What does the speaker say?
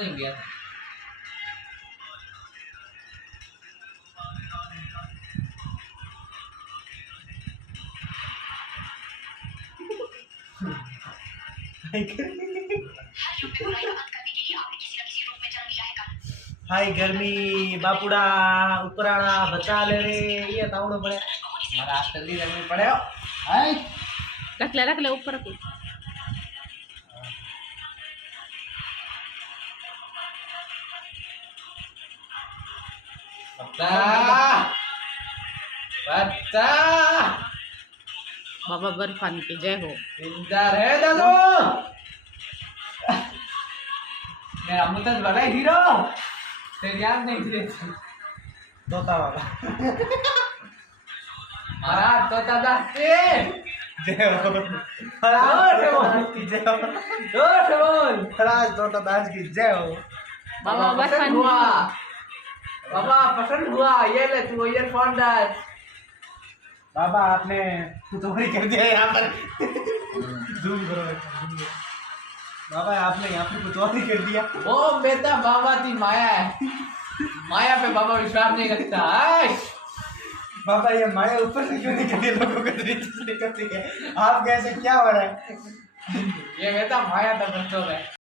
तो इंडिया था। हाय गर्मी बापुड़ा उपराड़ा बचा ले रे ये तावड़ो पड़े हमारा आज जल्दी गर्मी पड़े हो। हाय रख ले ऊपर रख ले। बच्चा बच्चा बाबा बर्फानी की जय हो। इंतजार है दादू। मेरा मुतज बड़ा हीरो तेरी याद नहीं थी। तोता बाबा महाराज तोता दास के जय हो महाराज की जय हो बोल महाराज तोता दास की जय हो। बाबा पसंद बर्फानी हुआ बाबा पसंद हुआ ये ले तू ईयरफोन डाल। बाबा आपने चोरी कर दिया यहाँ पर जूम करो बाबा आपने यहाँ पे चोरी कर दिया। वो बेटा बाबा की माया है। माया पे बाबा विश्वास नहीं रखता है। बाबा ये माया ऊपर से क्यों नहीं करती लोगों को नीचे से करती है आप कैसे क्या हो रहा है। ये बेटा माया तो बच्चों में